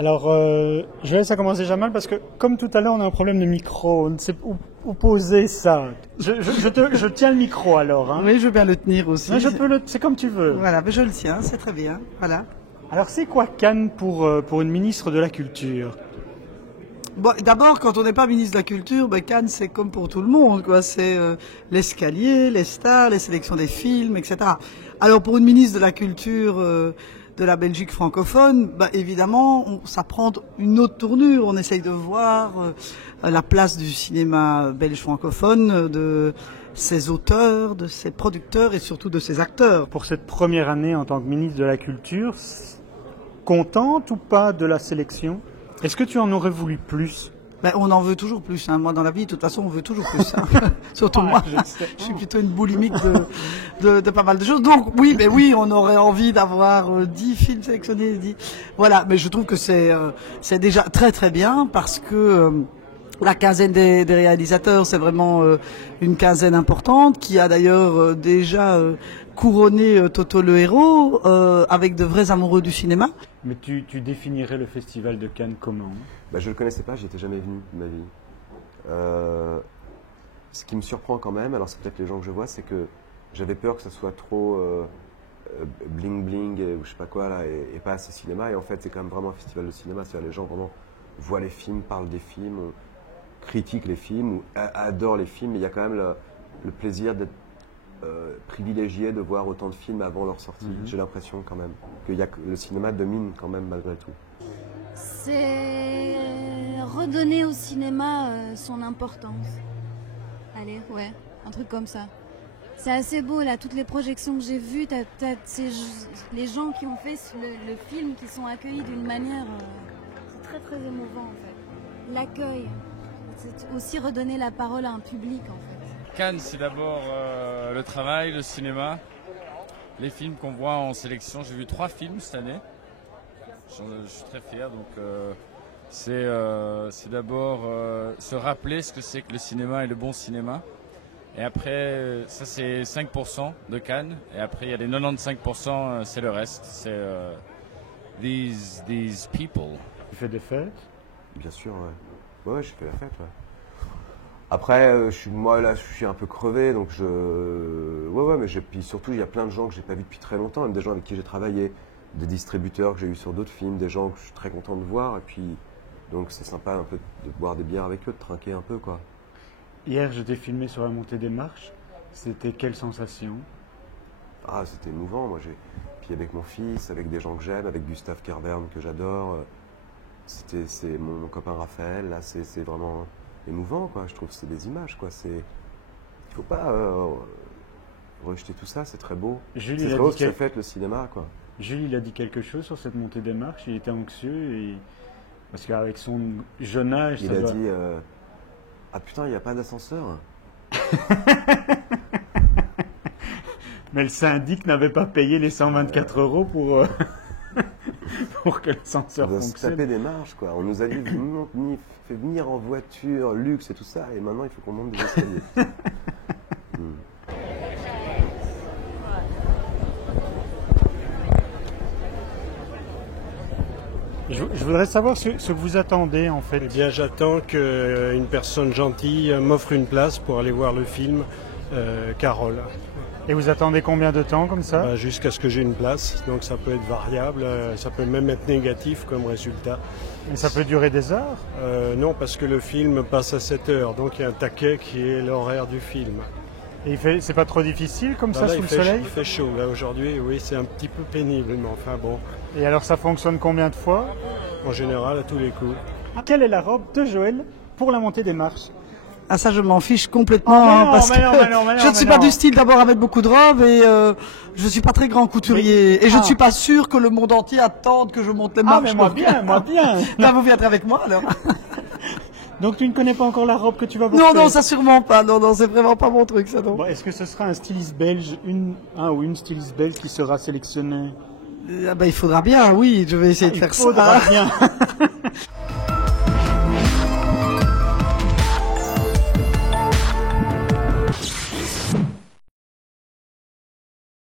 Alors, je laisse ça commencer Jamal parce que, comme tout à l'heure, on a un problème de micro. On ne sait où poser ça. Je tiens le micro alors. Hein. Oui, je veux bien le tenir aussi. Mais c'est comme tu veux. Voilà, mais je le tiens, c'est très bien. Voilà. Alors, c'est quoi Cannes pour une ministre de la Culture? Bon, d'abord, quand on n'est pas ministre de la Culture, Cannes, c'est comme pour tout le monde, quoi. C'est l'escalier, les stars, les sélections des films, etc. Alors, pour une ministre de la Culture de la Belgique francophone, évidemment, ça prend une autre tournure. On essaye de voir la place du cinéma belge francophone, de ses auteurs, de ses producteurs et surtout de ses acteurs. Pour cette première année en tant que ministre de la Culture, contente ou pas de la sélection? Est-ce que tu en aurais voulu plus? On en veut toujours plus. Hein. Moi, dans la vie, de toute façon, on veut toujours plus. Hein. Surtout moi, je suis plutôt une boulimique de pas mal de choses. Donc, oui, on aurait envie d'avoir 10 films sélectionnés. 10... Voilà, mais je trouve que c'est déjà très très bien parce que la quinzaine des réalisateurs, c'est vraiment une quinzaine importante qui a d'ailleurs déjà couronné Toto le héros avec de vrais amoureux du cinéma. Mais tu définirais le festival de Cannes comment? Je ne le connaissais pas, j'y étais jamais venu de ma vie. Ce qui me surprend quand même, alors c'est peut-être les gens que je vois, c'est que j'avais peur que ça soit trop bling bling ou je sais pas quoi là, et pas assez cinéma. Et en fait, c'est quand même vraiment un festival de cinéma. C'est-à-dire les gens vraiment voient les films, parlent des films, critiquent les films ou adorent les films. Mais il y a quand même le plaisir d'être privilégié de voir autant de films avant leur sortie. J'ai l'impression quand même que le cinéma domine quand même malgré tout. C'est redonner au cinéma son importance. Allez, ouais, un truc comme ça. C'est assez beau là, toutes les projections que j'ai vues, les gens qui ont fait le film qui sont accueillis d'une manière... c'est très très émouvant en fait. L'accueil, c'est aussi redonner la parole à un public en fait. Cannes, c'est d'abord le travail, le cinéma, les films qu'on voit en sélection. J'ai vu 3 films cette année. Je suis très fier. Donc, c'est d'abord se rappeler ce que c'est que le cinéma et le bon cinéma. Et après, ça c'est 5% de Cannes. Et après, il y a les 95%, c'est le reste. C'est these people. Tu fais des fêtes? Bien sûr, ouais. Ouais, j'ai fait la fête, ouais. Après, moi là, je suis un peu crevé, donc mais puis surtout, il y a plein de gens que j'ai pas vus depuis très longtemps, même des gens avec qui j'ai travaillé, des distributeurs que j'ai eu sur d'autres films, des gens que je suis très content de voir, et puis donc c'est sympa un peu de boire des bières avec eux, de trinquer un peu, quoi. Hier, je t'ai filmé sur la montée des marches. C'était quelle sensation? Ah, c'était émouvant. Puis avec mon fils, avec des gens que j'aime, avec Gustave Kervern que j'adore. C'est mon copain Raphaël. Là, c'est vraiment émouvant, quoi. Je trouve que c'est des images, quoi. Il faut pas rejeter tout ça. C'est très beau. C'est très beau ce que ça fait le cinéma, quoi. Jules, il a dit quelque chose sur cette montée des marches. Il était anxieux parce qu'avec son jeune âge, il a dit. Ah putain, il n'y a pas d'ascenseur. Mais le syndic n'avait pas payé les 124 € pour que l'ascenseur fonctionne. On doit se taper des marches, quoi. On nous a dit fait venir en voiture, luxe et tout ça, et maintenant il faut qu'on monte des escaliers. Je voudrais savoir ce que vous attendez en fait. Eh bien, j'attends qu'une personne gentille m'offre une place pour aller voir le film Carole. Et vous attendez combien de temps comme ça? Jusqu'à ce que j'ai une place, donc ça peut être variable, ça peut même être négatif comme résultat. Et ça peut durer des heures? Non, parce que le film passe à 7 heures, donc il y a un taquet qui est l'horaire du film. Et c'est pas trop difficile comme ça sous le soleil? Il fait chaud, là aujourd'hui, oui, c'est un petit peu pénible, mais enfin bon. Et alors ça fonctionne combien de fois? En général, à tous les coups. Quelle est la robe de Joël pour la montée des marches? Ah ça, je m'en fiche complètement, parce que je ne suis pas du style d'abord à mettre beaucoup de robes et je ne suis pas très grand couturier. Et je ne suis pas sûr que le monde entier attende que je monte les marches. Ah mais moi bien. Là, vous viendrez avec moi alors. Donc tu ne connais pas encore la robe que tu vas porter? Non, ça sûrement pas. Non, c'est vraiment pas mon truc, ça non. Bon, est-ce que ce sera un styliste belge, une styliste belge qui sera sélectionnée? Il faudra bien, oui, je vais essayer de faire ça. Il faudra bien.